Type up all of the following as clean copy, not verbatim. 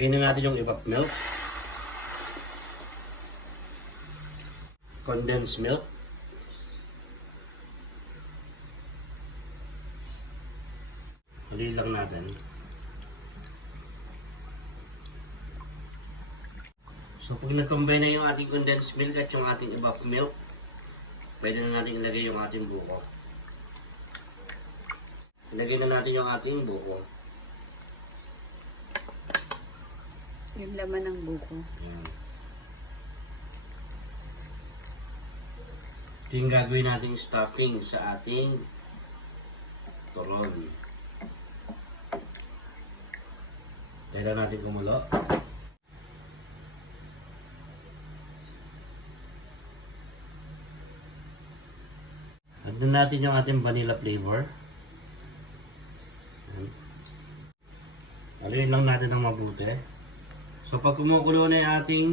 Lagay na natin yung evap milk. Condensed milk. Huli lang natin. So pag nag-combine na yung ating condensed milk at yung ating evap milk, pwede na natin ilagay yung ating buko. Ilagay na natin yung ating buko. Yung laman ng buko. Ayan. Ito yung gagawin nating stuffing sa ating turon. Kailan natin kumulo. Add natin yung ating vanilla flavor. Haluin lang natin ng mabuti. So pag kumukulo na yung ating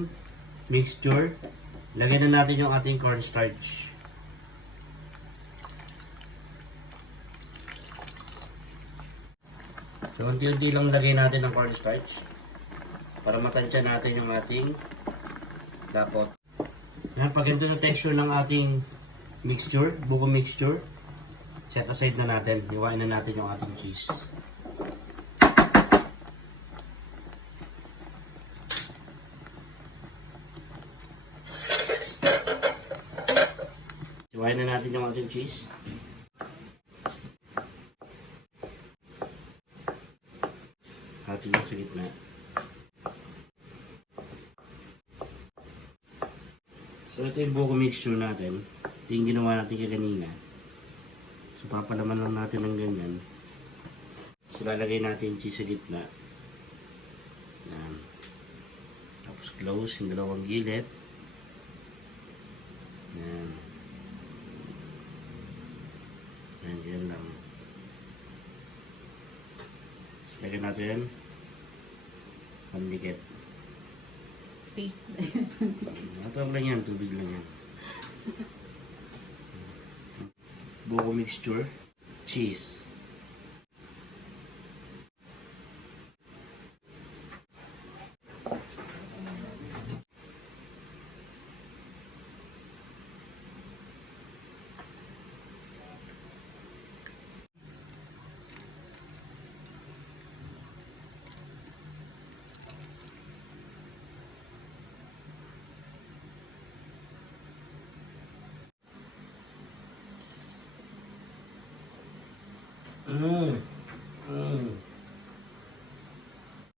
mixture, lagyan na natin yung ating cornstarch. So unti-unti lang lagay natin ng cornstarch para matansya natin yung ating dapot. Yan, pag ganito na texture ng ating mixture, buko mixture, set aside na natin. Iwain na natin yung ating cheese. Iwain na natin yung ating cheese. Hatiin yung sa gitna. So ito yung buko mixture natin. Ito yung ginawa natin kanina. So papalaman lang natin ng ganyan. So lalagay natin yung cheese sa gitna. Yan. Tapos close yung dalawang gilid. Yan. Yan lang. So, lagyan natin pandikit. Paste. Natawag lang yan, tubig lang yan. Buko mixture, cheese.